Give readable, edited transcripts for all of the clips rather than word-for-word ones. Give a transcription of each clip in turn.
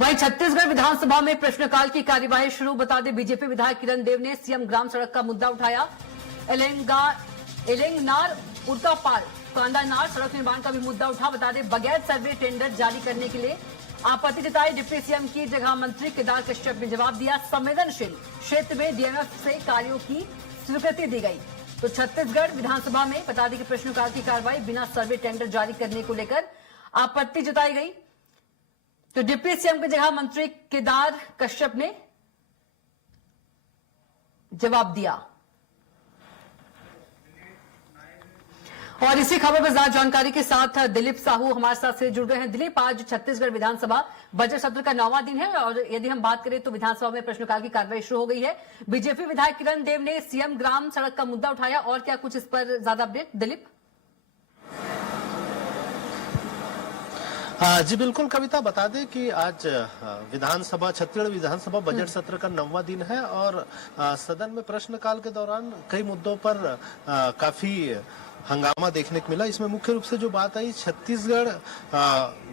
वहीं छत्तीसगढ़ विधानसभा में प्रश्नकाल की कार्यवाही शुरू। बता दें, बीजेपी विधायक किरण देव ने सीएम ग्राम सड़क का मुद्दा उठाया। एलेंगनार उड़तापाल कांदानार सड़क निर्माण का भी मुद्दा उठा। बता दें, बगैर सर्वे टेंडर जारी करने के लिए आपत्ति जताई। डिप्टी सीएम की जगह मंत्री केदार कश्यप ने जवाब दिया। संवेदनशील क्षेत्र में डीएमएफ से कार्यों की स्वीकृति दी गई। तो छत्तीसगढ़ विधानसभा में बता दें कि प्रश्नकाल की कार्रवाई बिना सर्वे टेंडर जारी करने को लेकर आपत्ति जताई गई। तो डिप्टी सीएम की जगह मंत्री केदार कश्यप ने जवाब दिया। और इसी खबर पर ज्यादा जानकारी के साथ दिलीप साहू हमारे साथ से जुड़ गए हैं। दिलीप, आज छत्तीसगढ़ विधानसभा बजट सत्र का 9वां दिन है और यदि हम बात करें तो विधानसभा में प्रश्नकाल की कार्रवाई शुरू हो गई है। बीजेपी विधायक किरण देव ने सीएम ग्राम सड़क का मुद्दा उठाया। और क्या कुछ इस पर ज्यादा अपडेट दिलीप? जी बिल्कुल कविता, बता दें कि आज छत्तीसगढ़ विधानसभा बजट सत्र का 9वां दिन है और सदन में प्रश्नकाल के दौरान कई मुद्दों पर काफी हंगामा देखने को मिला। इसमें मुख्य रूप से जो बात आई, छत्तीसगढ़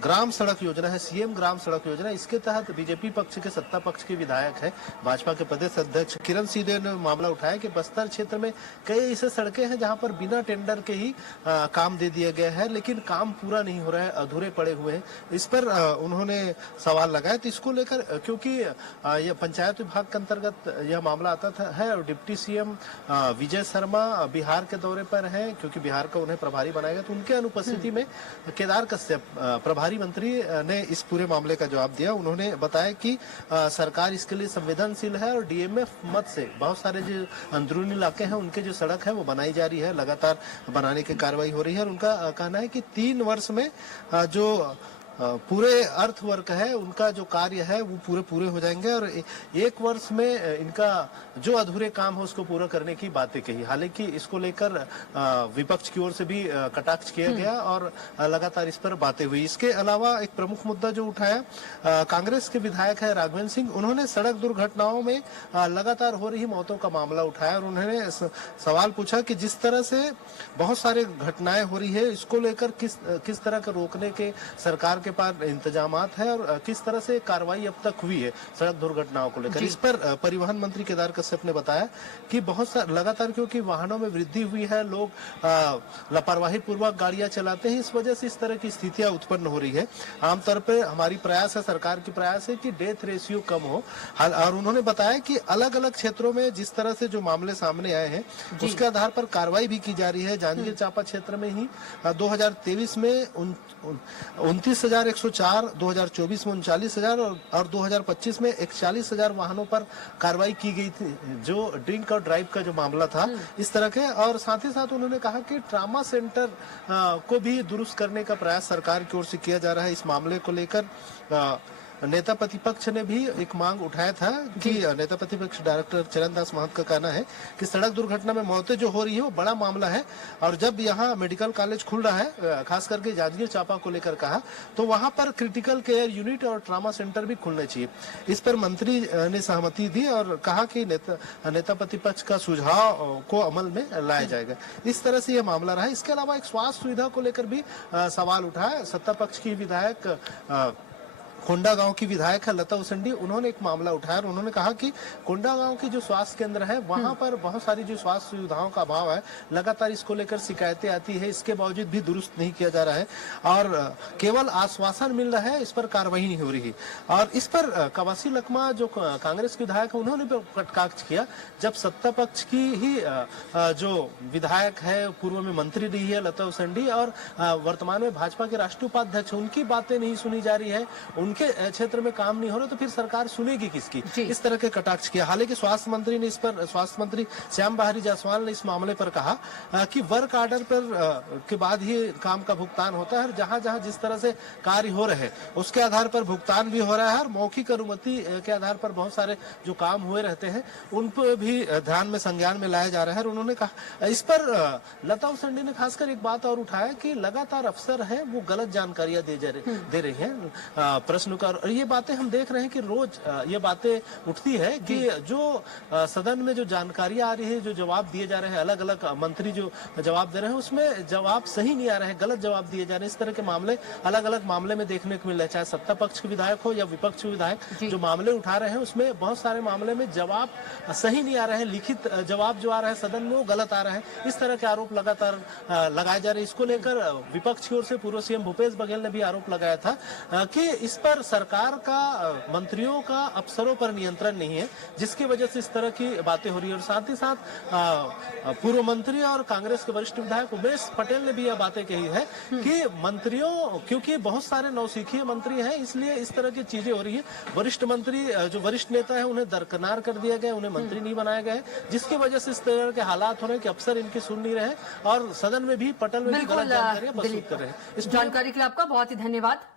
ग्राम सड़क योजना है, सीएम ग्राम सड़क योजना। इसके तहत बीजेपी पक्ष के सत्ता पक्ष के विधायक है, भाजपा के प्रदेश अध्यक्ष किरण सिंह ने मामला उठाया कि बस्तर क्षेत्र में कई ऐसे सड़कें हैं जहां पर बिना टेंडर के ही काम दे दिया गया है, लेकिन काम पूरा नहीं हो रहा है, अधूरे पड़े हुए हैं। इस पर उन्होंने सवाल लगाया। तो इसको लेकर, क्योंकि यह पंचायत विभाग के अंतर्गत यह मामला आता है और डिप्टी सीएम विजय शर्मा बिहार के दौरे पर है, क्योंकि बिहार का उन्हें प्रभारी बनाया गया, तो उनके अनुपस्थिति में केदार कश्यप प्रभारी मंत्री ने इस पूरे मामले का जवाब दिया। उन्होंने बताया कि सरकार इसके लिए संवेदनशील है और डीएमएफ मत से बहुत सारे जो अंदरूनी इलाके हैं उनके जो सड़क है वो बनाई जा रही है, लगातार बनाने की कार्रवाई हो रही है। और उनका कहना है कि 3 वर्ष में जो पूरे अर्थवर्क है उनका जो कार्य है वो पूरे हो जाएंगे और 1 वर्ष में इनका जो अधूरे काम है उसको पूरा करने की बातें कही। हालांकि इसको लेकर विपक्ष की ओर से भी कटाक्ष किया गया और लगातार इस पर बातें हुई। इसके अलावा एक प्रमुख मुद्दा जो उठाया, कांग्रेस के विधायक है राघवेंद्र सिंह, उन्होंने सड़क दुर्घटनाओं में लगातार हो रही मौतों का मामला उठाया और उन्होंने सवाल पूछा कि जिस तरह से बहुत सारी घटनाएं हो रही है, इसको लेकर किस तरह के रोकने के सरकार के पास इंतजामात है और किस तरह से कार्रवाई अब तक हुई है सड़क दुर्घटनाओं को लेकर। इस पर परिवहन मंत्री केदार कश्यप ने बताया कि बहुत लगातार क्योंकि वाहनों में वृद्धि हुई है, लोग लापरवाही पूर्वक गाड़ियां चलाते हैं, इस वजह से इस तरह की स्थितियां उत्पन्न हो रही है। आमतौर पर हमारी प्रयास है, सरकार की प्रयास है कि डेथ रेशियो कम हो। और उन्होंने बताया कि अलग अलग क्षेत्रों में जिस तरह से जो मामले सामने आए हैं उसके आधार पर कार्रवाई भी की जा रही है। जांजगीर चांपा क्षेत्र में ही 2023 में 29,104, 2024 में 39,000 और 2025 में 41,000 वाहनों पर कार्रवाई की गई थी, जो ड्रिंक और ड्राइव का जो मामला था इस तरह के। और साथ ही साथ उन्होंने कहा कि ट्रामा सेंटर को भी दुरुस्त करने का प्रयास सरकार की ओर से किया जा रहा है। इस मामले को लेकर नेता प्रतिपक्ष ने भी एक मांग उठाया था कि नेता प्रतिपक्ष डायरेक्टर चरणदास महंत का कहना है कि सड़क दुर्घटना में मौतें जो हो रही है वो बड़ा मामला है और जब यहाँ मेडिकल कॉलेज खुल रहा है, खास करके जांजगीर चांपा को लेकर कहा, तो वहां पर क्रिटिकल केयर यूनिट और ट्रामा सेंटर भी खुलने चाहिए। इस पर मंत्री ने सहमति दी और कहा कि नेता प्रतिपक्ष का सुझाव को अमल में लाया जाएगा। इस तरह से यह मामला रहा। इसके अलावा एक स्वास्थ्य सुविधा को लेकर भी सवाल उठाया। सत्ता पक्ष की विधायक कोंडागांव की विधायक है लता उसेंडी, उन्होंने एक मामला उठाया और उन्होंने कहा कि कोंडागांव की जो स्वास्थ्य केंद्र है वहां पर बहुत सारी जो स्वास्थ्य सुविधाओं का अभाव है, लगातार इसको लेकर शिकायतें आती है, इसके बावजूद भी दुरुस्त नहीं किया जा रहा है और केवल आश्वासन मिल रहा है, इस पर कार्रवाई नहीं हो रही। और इस पर कवासी लखमा जो कांग्रेस के विधायक है उन्होंने भी कटाक्ष किया। जब सत्ता पक्ष की ही जो विधायक है, पूर्व में मंत्री रही है लता उसेंडी और वर्तमान में भाजपा के राष्ट्रीय उपाध्यक्ष, उनकी बातें नहीं सुनी जा रही है, उनके क्षेत्र में काम नहीं हो रहा, तो फिर सरकार सुनेगी किसकी? इस तरह के कटाक्ष किया। हालांकि स्वास्थ्य मंत्री ने इस पर, स्वास्थ्य मंत्री श्याम बहारी जायसवाल ने इस मामले पर कहा कि वर्क आर्डर पर के बाद ही काम का भुगतान होता है। जहां जहां जिस तरह से कार्य हो रहे हैं उसके आधार पर भुगतान भी हो रहा है और मौखिक अनुमति के आधार पर बहुत सारे जो काम हुए रहते हैं उन पर भी ध्यान में, संज्ञान में लाया जा रहा है। और उन्होंने कहा, इस पर लता उसेंडी ने खासकर एक बात और उठाया कि लगातार अफसर है वो गलत जानकारियां दे रहे हैं। प्रश्नों का। और ये बातें हम देख रहे हैं कि रोज ये बातें उठती है कि जो सदन में जो जानकारी आ रही है, जो जवाब दिए जा रहे हैं, अलग अलग मंत्री जो जवाब दे रहे हैं उसमें जवाब सही नहीं आ रहे हैं, गलत जवाब दिए जा रहे हैं। इस तरह के मामले अलग अलग मामले में देखने को मिल रहे हैं, चाहे सत्ता पक्ष के विधायक हो या विपक्ष के विधायक जो मामले उठा रहे हैं उसमें बहुत सारे मामले में जवाब सही नहीं आ रहे हैं, लिखित जवाब जो आ रहा है सदन में वो गलत आ रहा है। इस तरह के आरोप लगातार लगाए जा रहे हैं। इसको लेकर विपक्ष की ओर से पूर्व सीएम भूपेश बघेल ने भी आरोप लगाया था कि इस पर सरकार का, मंत्रियों का, अफसरों पर नियंत्रण नहीं है, जिसकी वजह से इस तरह की बातें हो रही है। और साथ ही साथ पूर्व मंत्री और कांग्रेस के वरिष्ठ विधायक उमेश पटेल ने भी यह बातें कही है कि मंत्रियों, क्योंकि बहुत सारे नौसिखिए मंत्री हैं, इसलिए इस तरह की चीजें हो रही है। वरिष्ठ मंत्री, जो वरिष्ठ नेता है, उन्हें दरकिनार कर दिया गया, उन्हें मंत्री नहीं बनाया गया है, जिसकी वजह से इस तरह के हालात हो रहे हैं कि अफसर इनकी सुन नहीं रहे और सदन में भी, पटल में भी गलत जानकारियां प्रस्तुत कर रहे हैं। इस जानकारी के लिए आपका बहुत ही धन्यवाद।